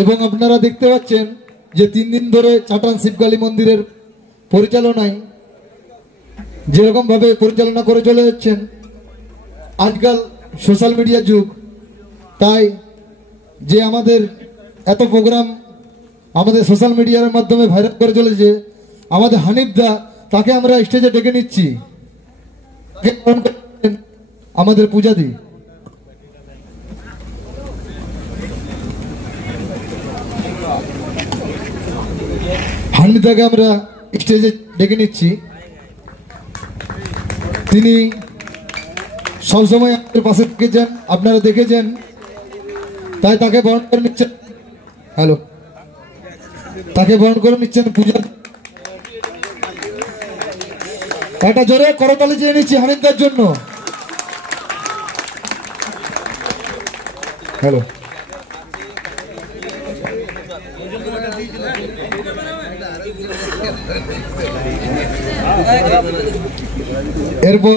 এবং আপনারা দেখতে পাচ্ছেন যে 3 দিন ধরে চাটান শিবকালী মন্দিরের পরিচালনায় যেরকম ভাবে পরিচালনা করে চলে যাচ্ছেন। আজকাল সোশ্যাল মিডিয়ার যুগ, তাই যে আমাদের এত প্রোগ্রাম আমাদের সোশ্যাল মিডিয়ার মাধ্যমে ভাইরাল করে চলেছে, আমাদের হানিফ দা, তাকে আমরা স্টেজে ডেকে নিচ্ছি। আমাদের পূজাদি, হানিফ দাকে আমরা স্টেজে ডেকে নিচ্ছি। তিনি সবসময় আমাদের পাশে থেকেছেন, আপনারা দেখেছেন, তাই তাকে বরণ করে নিচ্ছেন। হ্যালো, তাকে বরণ করে নিচ্ছেন পূজা। একটা জোরে করতালি চেয়ে নিচ্ছি হানিফদার জন্য। হ্যালো, এরপর